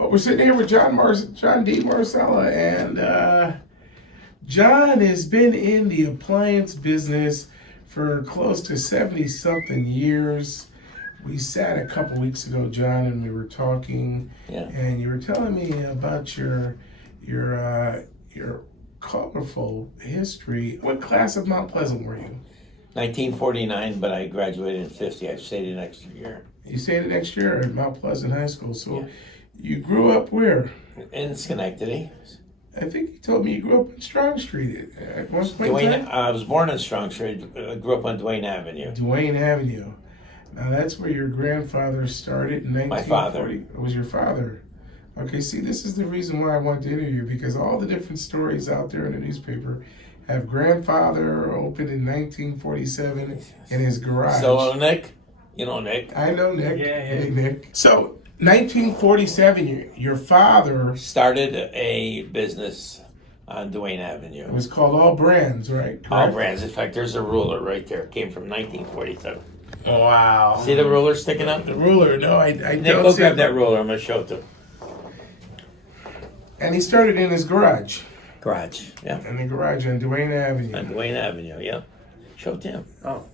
But we're sitting here with John D. Marcella, and John has been in the appliance business for close to 70-something years. We sat a couple weeks ago, John, and we were talking, and you were telling me about your colorful history. What class of Mount Pleasant were you? 1949, but I graduated in 50. I stayed an extra year. You stayed an extra year at Mount Pleasant High School. So you grew up where? In Schenectady. I think you told me you grew up on Strong Street at one point in time? I was born on Strong Street. I grew up on Duane Avenue. Duane Avenue. Now that's where your grandfather started in 1940. My father. It was your father. Okay, see, this is the reason why I want to interview you, because all the different stories out there in the newspaper have grandfather opened in 1947 in his garage. So, Nick? You know Nick? I know Nick. Yeah. Hey, Nick. So, 1947, your father started a business on Duane Avenue. It was called All Brands, right? Correct? All Brands. In fact, there's a ruler right there. It came from 1947. Wow. See the ruler sticking up? The ruler? No, I Nick, don't go see grab it. that ruler. I'm going to show it to him. And he started in his garage. Garage, yeah. In the garage on Duane Avenue. On Duane Avenue, yeah. Show it to him. Oh.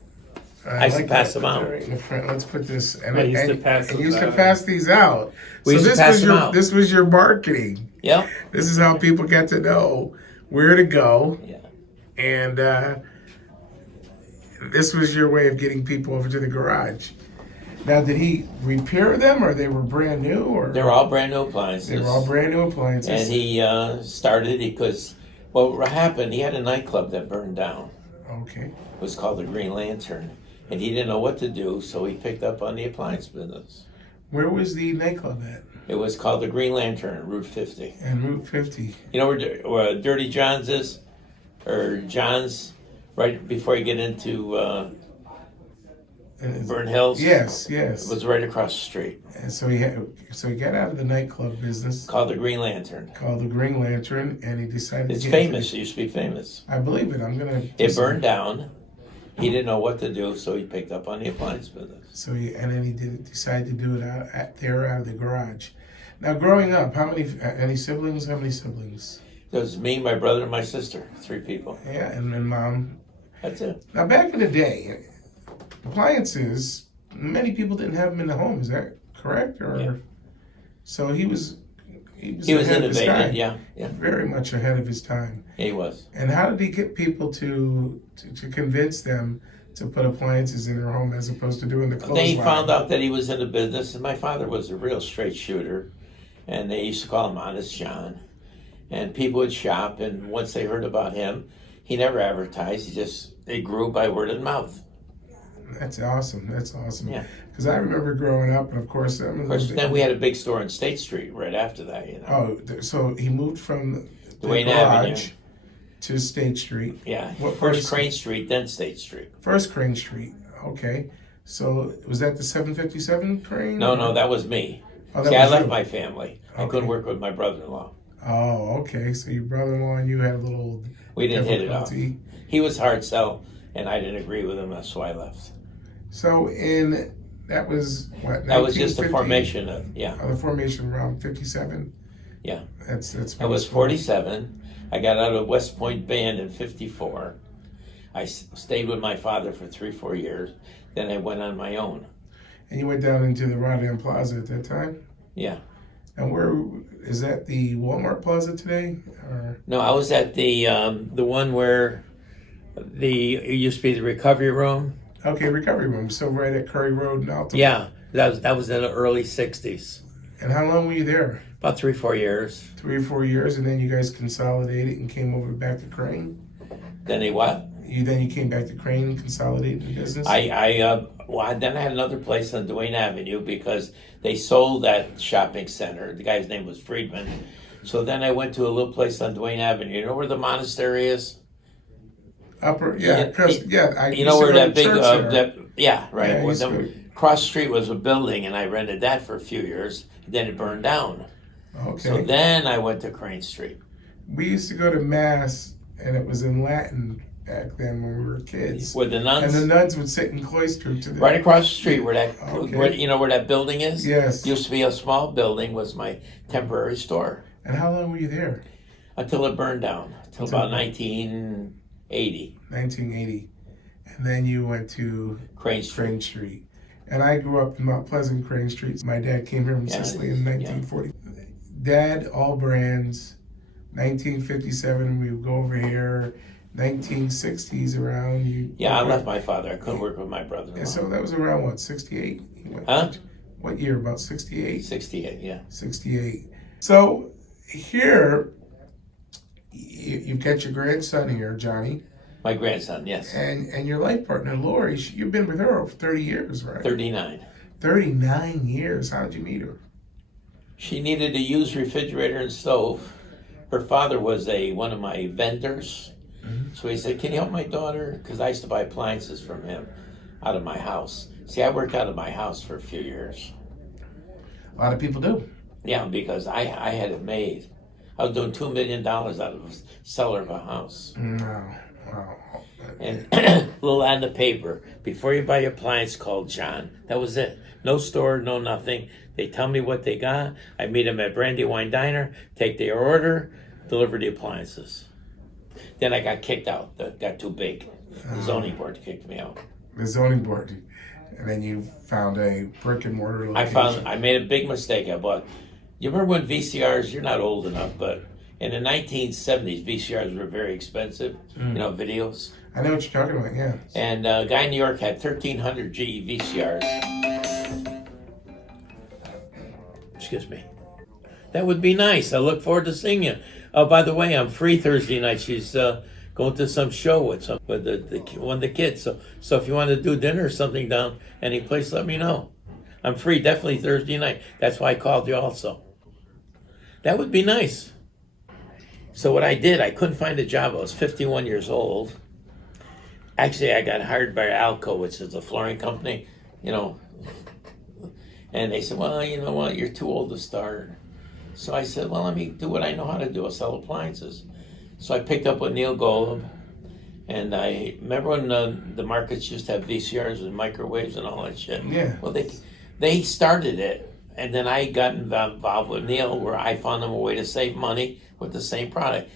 I used to pass them out. Right in the front. Let's put this. And I used to pass and those used to out. pass these out. We used to pass them out. This was your marketing. Yeah. This is how people get to know where to go. Yeah. And this was your way of getting people over to the garage. Now, did he repair them, or they were brand new? Or They were all brand new appliances. They were all brand new appliances. And he started because what happened, he had a nightclub that burned down. Okay. It was called the Green Lantern. And he didn't know what to do, so he picked up on the appliance business. Where was the nightclub at? It was called the Green Lantern, Route 50. And Route 50. You know where Dirty John's is? Or John's, right before you get into Burn Hills? Yes. It was right across the street. And so he got out of the nightclub business. Called the Green Lantern. Called the Green Lantern, and he decided It's famous. It used to be famous. I believe it. I'm gonna. It burned down. He didn't know what to do, so he picked up on the appliance business. So then he decided to do it out of the garage. Now, growing up, any siblings? How many siblings? It was me, my brother, and my sister. 3 people. Yeah, and then mom. That's it. Now, back in the day, appliances, many people didn't have them in the home. Is that correct? Or Yeah. So he was innovative, yeah. Very much ahead of his time. He was. And how did he get people to convince them to put appliances in their home as opposed to doing the clothesline? They found out that he was in the business, and my father was a real straight shooter, and they used to call him Honest John. And people would shop, and once they heard about him, he never advertised. It grew by word of mouth. That's awesome. Yeah. Because I remember growing up, and of course, Then we had a big store on State Street right after that. You know. Oh, so he moved from the Duane garage Avenue to State Street. Yeah. What First Crane Street, then State Street. First Crane Street. Okay. So was that the 757 Crane? No, that was me. Oh, that See, I was left you. my family. I Okay. couldn't work with my brother-in-law. Oh, okay. So your brother-in-law and you had a little. We didn't hit it off. difficulty. He was hard sell, and I didn't agree with him. That's why I left. So that was what? That was just the 1950? formation of, yeah. The formation around 57. Yeah. That's. I was 47. I got out of West Point Band in 54. I stayed with my father for 3-4 years. Then I went on my own. And you went down into the Rotterdam Plaza at that time? Yeah. And where is that? The Walmart Plaza today? Or? No, I was at the one where it used to be the recovery room. Okay, recovery room. So right at Curry Road in Altamont. Yeah, that was in the early 60s. And how long were you there? About 3-4 years. 3 or 4 years, and then you guys consolidated and came over back to Crane? Then they what? Then you came back to Crane and consolidated the business? Then I had another place on Duane Avenue because they sold that shopping center. The guy's name was Freedman. So then I went to a little place on Duane Avenue. You know where the monastery is? Upper, yeah, you know where that big, right. Yeah, Cross street was a building, and I rented that for a few years. Then it burned down. Okay. So then I went to Crane Street. We used to go to Mass, and it was in Latin back then when we were kids. Where the nuns? And the nuns would sit in cloister to the... Right across the street where that, Okay. where that building is? Yes. Used to be a small building, was my temporary store. And how long were you there? Until it burned down, until about 1980. 1980. And then you went to Crane Street. Crane Street. And I grew up in Mount Pleasant, Crane Street. My dad came here from Sicily in 1940. Dad, all brands. 1957, we would go over here. 1960s around. I left my father. I couldn't work with my brother-in-law. Yeah, so that was around what, 68? Huh? What year? About 68? 68, yeah. 68. So here, you've got your grandson here, Johnny. My grandson, yes. And your life partner, Lori, you've been with her over 30 years, right? 39. 39 years. How'd you meet her? She needed a used refrigerator and stove. Her father was one of my vendors. Mm-hmm. So he said, can you help my daughter? Because I used to buy appliances from him out of my house. See, I worked out of my house for a few years. A lot of people do. Yeah, because I had it made. I was doing $2 million out of the cellar of a house. No. Wow. And a little ad in the paper. Before you buy your appliance, call John. That was it. No store, no nothing. They tell me what they got. I meet them at Brandywine Diner, take their order, deliver the appliances. Then I got kicked out. That got too big. The zoning board kicked me out. The zoning board. And then you found a brick and mortar location. I made a big mistake. I bought. You remember when VCRs? You're not old enough, but in the 1970s, VCRs were very expensive. Videos. I know what you're talking about. Yeah. And a guy in New York had 1,300 GE VCRs. Excuse me. That would be nice. I look forward to seeing you. Oh, by the way, I'm free Thursday night. She's going to some show with one of the kids. So if you want to do dinner or something down any place, let me know. I'm free definitely Thursday night. That's why I called you also. That would be nice. So what I did, I couldn't find a job. I was 51 years old. Actually, I got hired by Alco, which is a flooring company, And they said, well, you know what, you're too old to start. So I said, well, let me do what I know how to do. I'll sell appliances. So I picked up with Neil Golub. And I remember when the markets used to have VCRs and microwaves and all that shit. Yeah. Well, they started it. And then I got involved with Neil, where I found them a way to save money with the same product.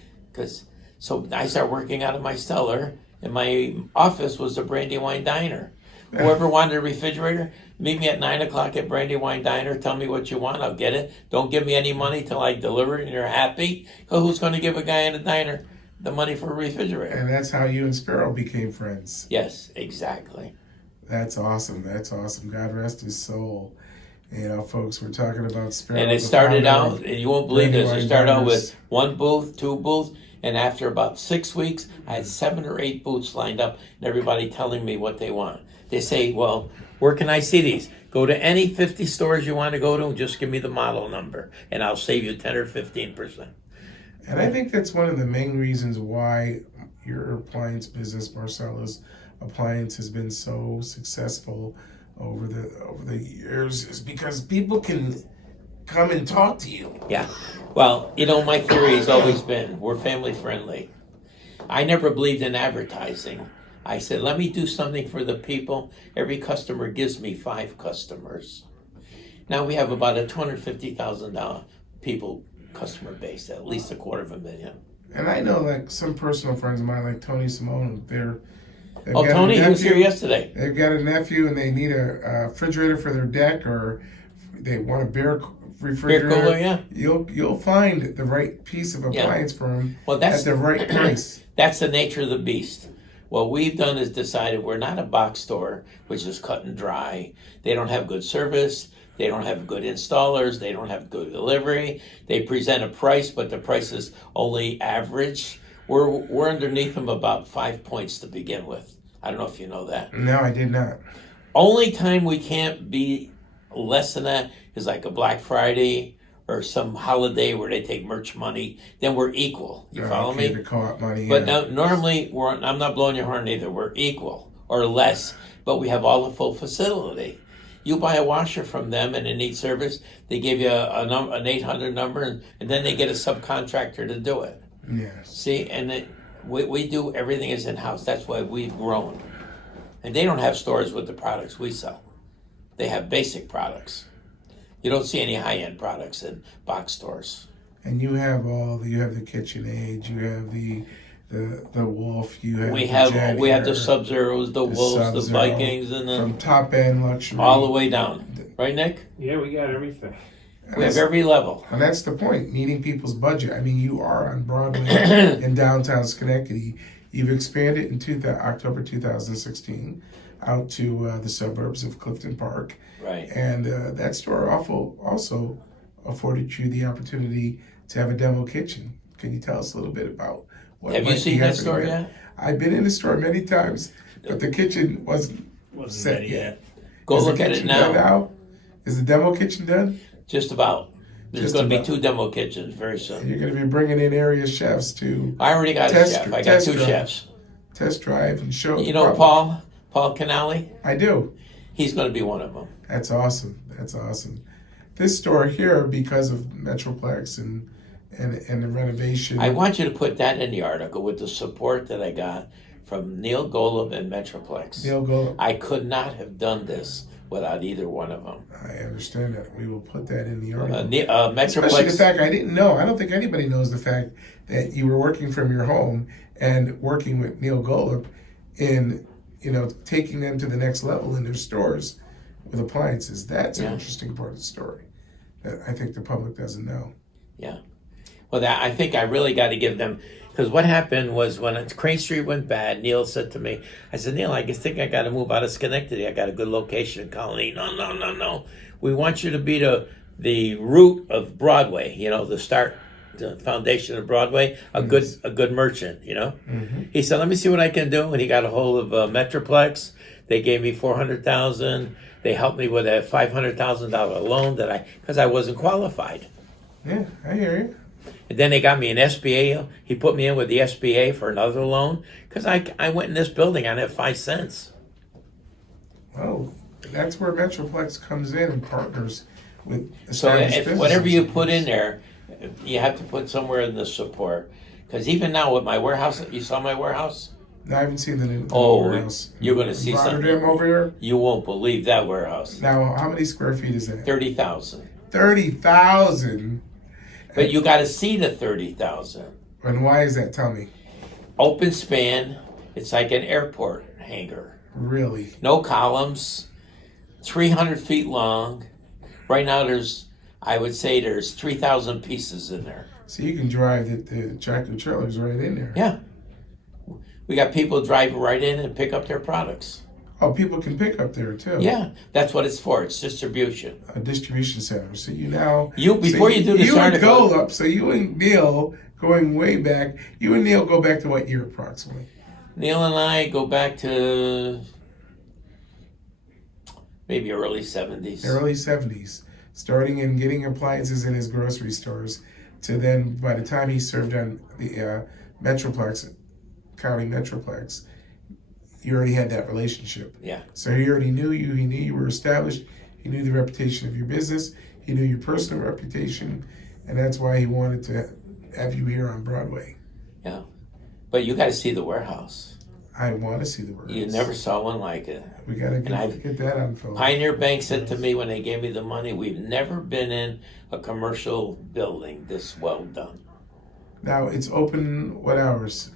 So I started working out of my cellar, and my office was the Brandywine Diner. Whoever wanted a refrigerator, meet me at 9 o'clock at Brandywine Diner. Tell me what you want, I'll get it. Don't give me any money till I deliver it and you're happy. Because who's going to give a guy in a diner the money for a refrigerator? And that's how you and Spiro became friends. Yes, exactly. That's awesome. That's awesome. God rest his soul. Folks, we're talking about Spiro. And it started out, and you won't believe this, it started out with 1 booth, 2 booths, and after about 6 weeks, I had 7 or 8 booths lined up, and everybody telling me what they want. They say, well, where can I see these? Go to any 50 stores you want to go to, and just give me the model number, and I'll save you 10 or 15%. And I think that's one of the main reasons why your appliance business, Marcella's Appliance, has been so successful over the years, is because people can come and talk to you. Yeah. Well, my theory has always been we're family friendly. I never believed in advertising. I said, let me do something for the people. Every customer gives me 5 customers. Now we have about a $250,000 customer base, at least 250,000. And I know, like, some personal friends of mine, like Tony Simone, Tony, he was here yesterday. They've got a nephew and they need a refrigerator for their deck, or they want a beer refrigerator. Beer cooler, yeah. You'll find the right piece of appliance for them at the right price. That's the nature of the beast. What we've done is decided we're not a box store, which is cut and dry. They don't have good service. They don't have good installers. They don't have good delivery. They present a price, but the price is only average. We're underneath them about 5 points to begin with. I don't know if you know that. No, I did not. Only time we can't be less than that is like a Black Friday or some holiday where they take merch money. Then we're equal. You follow me? The co-op money. But now, normally, I'm not blowing your horn either. We're equal or less, but we have all the full facility. You buy a washer from them and it needs service, they give you an 800 number, and then they get a subcontractor to do it. Yes. See, and We do everything is in-house. That's why we've grown. And they don't have stores with the products we sell. They have basic products. You don't see any high-end products in box stores. And you have you have the KitchenAid, you have the Wolf, you have We the have Jet the Sub-Zeros, the Wolves, the Sub-Zero, Vikings, and from the top end luxury all the way down. Right, Nick? Yeah, we got everything. We have every level. And that's the point, meeting people's budget. I mean, you are on Broadway in downtown Schenectady. You've expanded in October 2016 out to the suburbs of Clifton Park. Right. And that store also afforded you the opportunity to have a demo kitchen. Can you tell us a little bit about what Have you seen that store yet? I've been in the store many times, but the kitchen wasn't set ready yet. Go Is the look at it kitchen done now. now? Is the demo kitchen done? Just about. There's Just going to be about. 2 demo kitchens very And soon. you're going to be bringing in area chefs to I already got a Test- chef. I got test 2 drive. chefs. test drive and show. You know Paul Canali? I do. He's going to be one of them. That's awesome. That's awesome. This store here, because of Metroplex and the renovation. I want you to put that in the article with the support that I got from Neil Golub and Metroplex. Neil Golub. I could not have done this without either one of them. I understand that. We will put that in the article. Metroplex. Especially the fact I didn't know. I don't think anybody knows the fact that you were working from your home and working with Neil Golub in, taking them to the next level in their stores with appliances. That's an interesting part of the story that I think the public doesn't know. Yeah. Well, I think I really got to give them, because what happened was when Crane Street went bad, Neil said to me, I said, Neil, I think I got to move out of Schenectady. I got a good location in Colony. No. We want you to be the root of Broadway, the foundation of Broadway, a good merchant, Mm-hmm. He said, let me see what I can do. And he got a hold of Metroplex. They gave me $400,000. They helped me with a $500,000 loan because I wasn't qualified. Yeah, I hear you. And then they got me an SBA. He put me in with the SBA for another loan because I went in this building. I had 5 cents. Oh, that's where Metroplex comes in and partners with So established if businesses. whatever you put in there, you have to put somewhere in the support. Because even now with my warehouse, you saw my warehouse? No, I haven't seen the new Oh, warehouse. you're going to see Rotterdam something. over here. You won't believe that warehouse. Now, how many square feet is that? 30,000. 30,000. But you got to see the 30,000. And why is that? Tell me. Open span. It's like an airport hangar. Really? No columns. 300 feet long. Right now I would say there's 3,000 pieces in there. So you can drive the tractor trailers right in there. Yeah. We got people drive right in and pick up their products. Oh, people can pick up there too. Yeah, that's what it's for. It's distribution. A distribution center. So you do this you article, and Golub, so you and Neil going way back. You and Neil go back to what year approximately? Neil and I go back to maybe early 70s. Early 70s. Starting and getting appliances in his grocery stores to then, by the time he served on the Metroplex, County Metroplex, you already had that relationship. Yeah. So he already knew you. He knew you were established. He knew the reputation of your business. He knew your personal reputation. And that's why he wanted to have you here on Broadway. Yeah. But you got to see the warehouse. I want to see the warehouse. You never saw one like it. We got to get that on film. Pioneer Bank said to me when they gave me the money, we've never been in a commercial building this well done. Now, it's open what hours?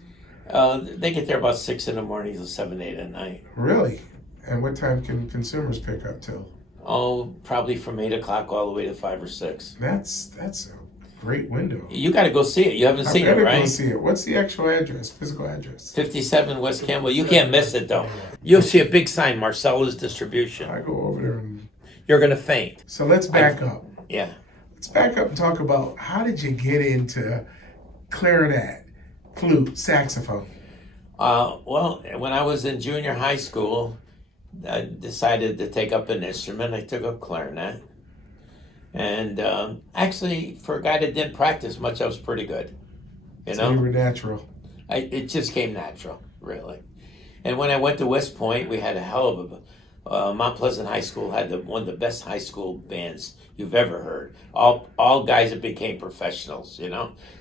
They get there about 6 in the morning till 7, 8 at night. Really? And what time can consumers pick up till? Oh, probably from 8 o'clock all the way to 5 or 6. That's a great window. You got to go see it. You haven't seen it, I'm gonna right? go see it. What's the actual address, physical address? 57 West Campbell. You can't miss it, though. You'll see a big sign, Marcella's Distribution. I go over there and... You're going to faint. So let's back up. Yeah. Let's back up and talk about how did you get into clarinet, flute, saxophone? Well, when I was in junior high school, I decided to take up an instrument. I took up clarinet. And actually, for a guy that didn't practice much, I was pretty good. So you were natural. It just came natural, really. And when I went to West Point, we had a hell of a... Mount Pleasant High School had one of the best high school bands you've ever heard. All guys that became professionals,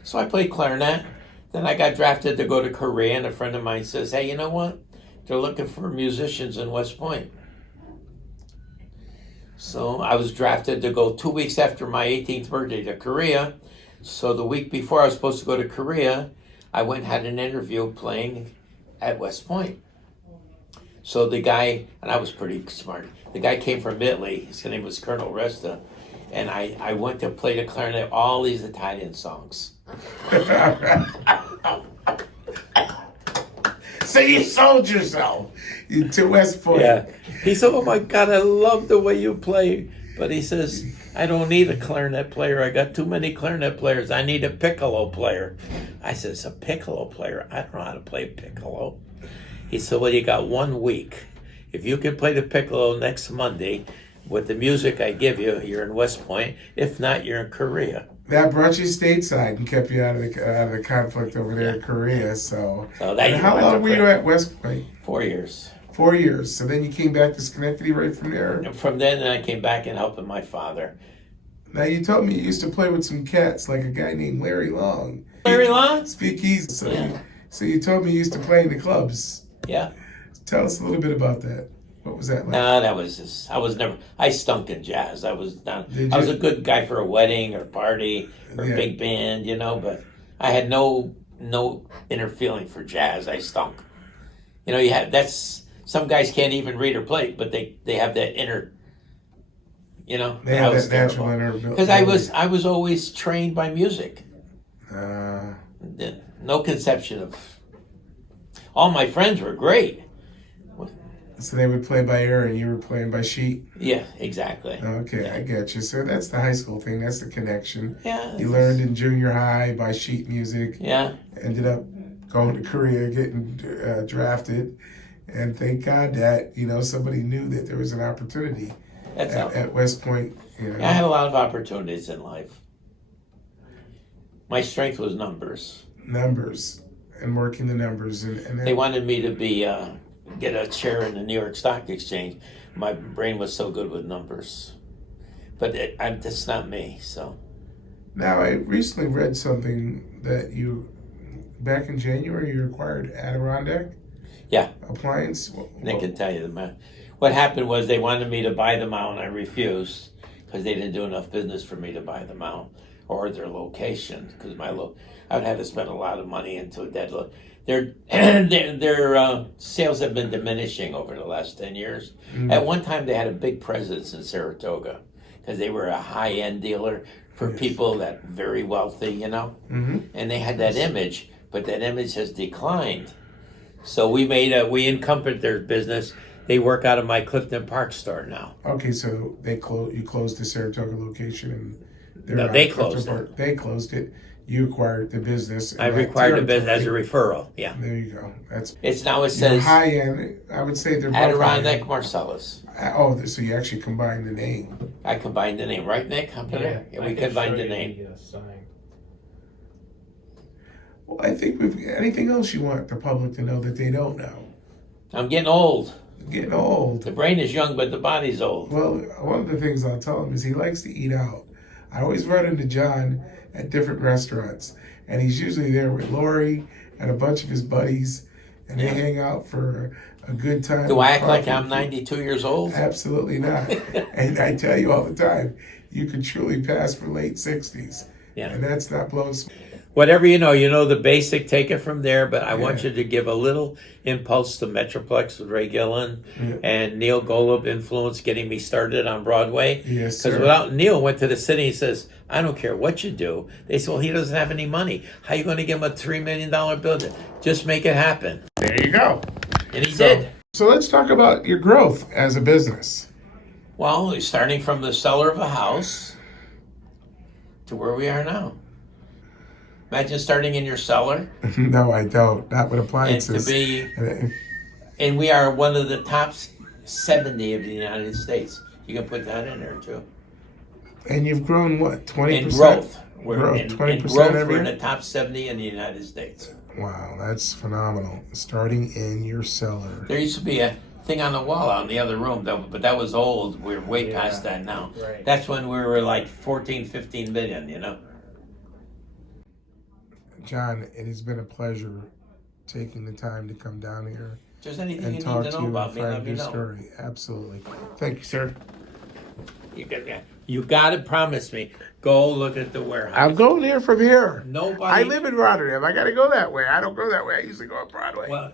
So I played clarinet Then I got drafted to go to Korea, and a friend of mine says, hey, you know what? They're looking for musicians in West Point. So I was drafted to go 2 weeks after my 18th birthday to Korea. So the week before I was supposed to go to Korea, I went and had an interview playing at West Point. So the guy, and I was pretty smart, the guy came from Italy, his name was Colonel Resta, and I went to play the clarinet, all these Italian songs. So you sold yourself to West Point. Yeah. He said, oh my God, I love the way you play. But he says, I don't need a clarinet player. I got too many clarinet players. I need a piccolo player. I says, a piccolo player? I don't know how to play piccolo. He said, well, you got 1 week. If you can play the piccolo next Monday with the music I give you, you're in West Point. If not, you're in Korea. That brought you stateside and kept you out of the conflict over there in Korea. So how long were you at West Point? 4 years. 4 years. So then you came back to Schenectady right from there? And from then I came back and helping my father. Now you told me you used to play with some cats, like a guy named Larry Long. Larry Long? Speakeasy. So you told me you used to play in the clubs. Yeah. Tell us a little bit about that. What was that like? No, that was just, I stunk in jazz. I was a good guy for a wedding or party or big band, but I had no inner feeling for jazz. I stunk. Some guys can't even read or play, but they have that inner, They have that natural inner ability. Because I was always trained by music. No conception of, all my friends were great. So they would play by ear and you were playing by sheet? Yeah, exactly. Okay, I get you. So that's the high school thing. That's the connection. Yeah. You learned in junior high by sheet music. Yeah. Ended up going to Korea, getting drafted. And thank God that, somebody knew that there was an opportunity at West Point. I had a lot of opportunities in life. My strength was numbers. Numbers. And working the numbers. And they wanted me to get a chair in the New York Stock Exchange. My brain was so good with numbers. But that's not me, so. Now, I recently read something that back in January, you acquired Adirondack? Yeah. Appliance? Nick can tell you. What happened was they wanted me to buy them out, and I refused because they didn't do enough business for me to buy them out or their location, because I would have to spend a lot of money into that. Their sales have been diminishing over the last 10 years. Mm-hmm. At one time, they had a big presence in Saratoga because they were a high-end dealer for people that very wealthy, Mm-hmm. And they had that image, but that image has declined. So we encumbered their business. They work out of my Clifton Park store now. Okay, so you closed the Saratoga location, and no, they closed it. They closed it. You acquired the business. I acquired the business as a referral. Yeah. There you go. It says high end. I would say they're both Adirondack Marcellus. So you actually combined the name. I combined the name, right, Nick? Yeah, we combined the name. Well, I think anything else you want the public to know that they don't know? I'm getting old. Getting old. The brain is young, but the body's old. Well, one of the things I'll tell him is he likes to eat out. I always run into John at different restaurants, and he's usually there with Lori and a bunch of his buddies, and they hang out for a good time. Do I act like I'm 92 years old? Absolutely not. And I tell you all the time, you can truly pass for late 60s. Yeah. And that's not blowing smoke. Whatever you know the basic, take it from there, but I want you to give a little impulse to Metroplex with Ray Gillen and Neil Golub influence getting me started on Broadway. Yes, sir. Because without Neil went to the city and says, I don't care what you do. They said, well, he doesn't have any money. How are you going to give him a $3 million building? Just make it happen. There you go. And he did. So let's talk about your growth as a business. Well, starting from the cellar of a house to where we are now. Imagine starting in your cellar. No, I don't. Not with appliances. And we are one of the top 70 of the United States. You can put that in there too. And you've grown what, 20%? In growth. In 20% we're in the top 70 in the United States. Wow, that's phenomenal. Starting in your cellar. There used to be a thing on the wall out in the other room, but that was old. We're way past that now. Right. That's when we were like 14, 15 million, John, it has been a pleasure taking the time to come down here If there's anything and you talk need to to know you about and me, let find me your know. story. Absolutely. Thank you, sir. You got to promise me. Go look at the warehouse. I'm going there from here. Nobody. I live in Rotterdam. I got to go that way. I don't go that way. I usually go up Broadway. Well,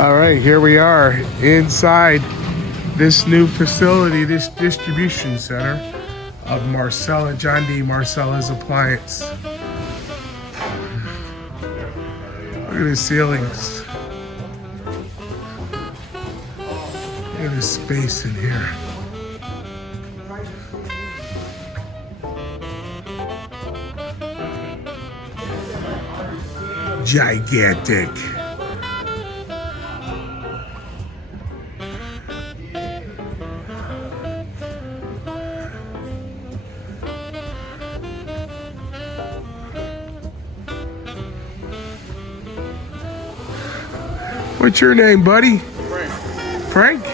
All right, here we are inside this new facility, this distribution center of Marcella, John D. Marcella's Appliance. Look at the ceilings. Look at the space in here. Gigantic. What's your name, buddy? Frank. Frank?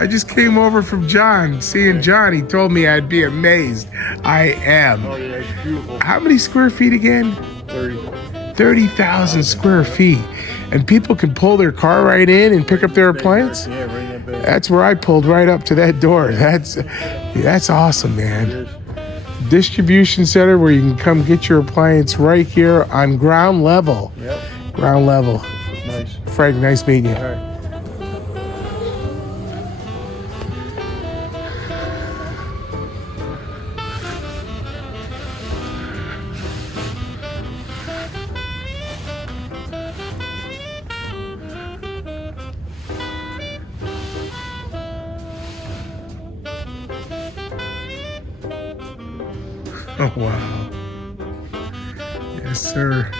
I just came over from John. Seeing John, he told me I'd be amazed. I am. Oh yeah, it's beautiful. How many square feet again? 30,000 square feet. And people can pull their car right in and pick up their appliance? Yeah, right in that bed. That's where I pulled right up to that door. That's awesome, man. Distribution center where you can come get your appliance right here on ground level. Yep. Ground level. Nice. Frank, nice meeting you. All right. Oh, wow. Yes, sir.